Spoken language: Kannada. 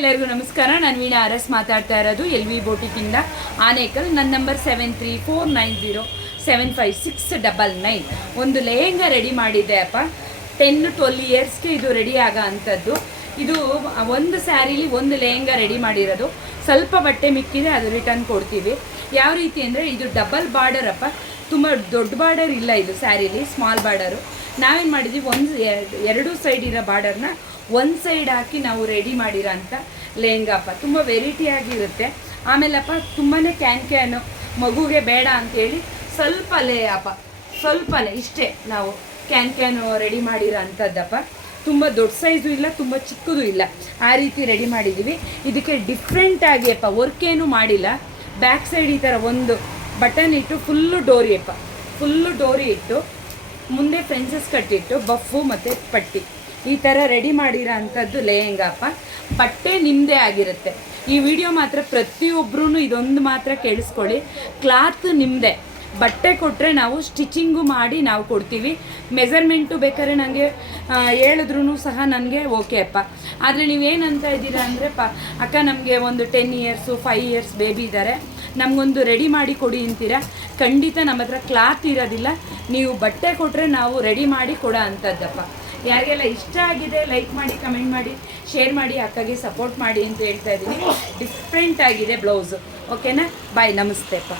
ಎಲ್ಲರಿಗೂ ನಮಸ್ಕಾರ. ನಾನು ವೀಣಾ ಅರಸ್ ಮಾತಾಡ್ತಾ ಇರೋದು LV ಬೋಟಿಕಿಂದ ಆನೇಕಲ್. ನನ್ನ ನಂಬರ್ 7349075699. ಒಂದು ಲೆಹೆಂಗಾ ರೆಡಿ ಮಾಡಿದ್ದೆ ಅಪ್ಪ. 10-12 ಇಯರ್ಸ್ಗೆ ಇದು ರೆಡಿ ಆಗೋ ಅಂಥದ್ದು. ಇದು ಒಂದು ಸ್ಯಾರಿಲಿ ಒಂದು ಲೆಹೆಂಗಾ ರೆಡಿ ಮಾಡಿರೋದು. ಸ್ವಲ್ಪ ಬಟ್ಟೆ ಮಿಕ್ಕಿದೆ, ಅದು ರಿಟರ್ನ್ ಕೊಡ್ತೀವಿ. ಯಾವ ರೀತಿ ಅಂದರೆ ಇದು ಡಬಲ್ ಬಾರ್ಡರ್ ಅಪ್ಪ, ತುಂಬ ದೊಡ್ಡ ಬಾರ್ಡರ್ ಇಲ್ಲ ಇದು ಸ್ಯಾರಿಲಿ, ಸ್ಮಾಲ್ ಬಾರ್ಡರು. ನಾವೇನು ಮಾಡಿದ್ವಿ, ಎರಡು ಸೈಡ್ ಇರೋ ಬಾರ್ಡರ್ನ ಒಂದು ಸೈಡ್ ಹಾಕಿ ನಾವು ರೆಡಿ ಮಾಡಿರೋ ಅಂಥ ಲೆಹಂಗಾಪ್ಪ. ತುಂಬ ವೆರೈಟಿಯಾಗಿರುತ್ತೆ. ಆಮೇಲಪ್ಪ ತುಂಬಾ ಕ್ಯಾನು ಮಗುಗೆ ಬೇಡ ಅಂಥೇಳಿ ಸ್ವಲ್ಪನೇ ಇಷ್ಟೇ ನಾವು ಕ್ಯಾನು ರೆಡಿ ಮಾಡಿರೋ ಅಂಥದ್ದಪ್ಪ. ತುಂಬ ದೊಡ್ಡ ಸೈಜು ಇಲ್ಲ, ತುಂಬ ಚಿಕ್ಕದು ಇಲ್ಲ, ಆ ರೀತಿ ರೆಡಿ ಮಾಡಿದ್ದೀವಿ. ಇದಕ್ಕೆ ಡಿಫ್ರೆಂಟಾಗಿ ಅಪ್ಪ ವರ್ಕ್ ಏನೂ ಮಾಡಿಲ್ಲ. ಬ್ಯಾಕ್ ಸೈಡ್ ಈ ಥರ ಒಂದು ಬಟನ್ ಇಟ್ಟು ಫುಲ್ಲು ಡೋರಿ ಇಟ್ಟು ಮುಂದೆ ಫ್ರೆಂಚಸ್ ಕಟ್ಟಿಟ್ಟು ಬಫ್ಫು ಮತ್ತು ಪಟ್ಟಿ ಈ ಥರ ರೆಡಿ ಮಾಡಿರೋ ಅಂಥದ್ದು ಲೆಹಂಗಾಪ್ಪ. ಬಟ್ಟೆ ನಿಮ್ಮದೇ ಆಗಿರುತ್ತೆ. ಈ ವಿಡಿಯೋ ಮಾತ್ರ ಪ್ರತಿಯೊಬ್ಬರೂ ಇದೊಂದು ಮಾತ್ರ ಕೇಳಿಸ್ಕೊಳ್ಳಿ, ಕ್ಲಾತ್ ನಿಮ್ಮದೇ. ಬಟ್ಟೆ ಕೊಟ್ಟರೆ ನಾವು ಸ್ಟಿಚಿಂಗು ಮಾಡಿ ನಾವು ಕೊಡ್ತೀವಿ. ಮೆಜರ್ಮೆಂಟು ಬೇಕಾದ್ರೆ ನನಗೆ ಹೇಳಿದ್ರೂ ಸಹ ನನಗೆ ಓಕೆ ಅಪ್ಪ. ಆದರೆ ನೀವೇನಂತ ಇದ್ದೀರಾ ಅಂದರೆ ಅಕ್ಕ ನಮಗೆ ಒಂದು 10 ಇಯರ್ಸು 5 ಇಯರ್ಸ್ ಬೇಬಿ ಇದ್ದಾರೆ, ನಮಗೊಂದು ರೆಡಿ ಮಾಡಿ ಕೊಡಿ ಅಂತೀರಾ. ಖಂಡಿತ ನಮ್ಮ ಹತ್ರ ಕ್ಲಾತ್ ಇರೋದಿಲ್ಲ. ನೀವು ಬಟ್ಟೆ ಕೊಟ್ಟರೆ ನಾವು ರೆಡಿ ಮಾಡಿ ಕೊಡೋ ಅಂಥದ್ದಪ್ಪ. ಯಾರಿಗೆಲ್ಲ ಇಷ್ಟ ಆಗಿದೆ ಲೈಕ್ ಮಾಡಿ, ಕಮೆಂಟ್ ಮಾಡಿ, ಶೇರ್ ಮಾಡಿ, ಅಕ್ಕಗೆ ಸಪೋರ್ಟ್ ಮಾಡಿ ಅಂತ ಹೇಳ್ತಾ ಇದ್ದೀನಿ. ಡಿಫ್ರೆಂಟ್ ಆಗಿದೆ ಬ್ಲೌಸು. ಓಕೆನಾ? ಬಾಯ್, ನಮಸ್ತೆ ಅಪ್ಪ.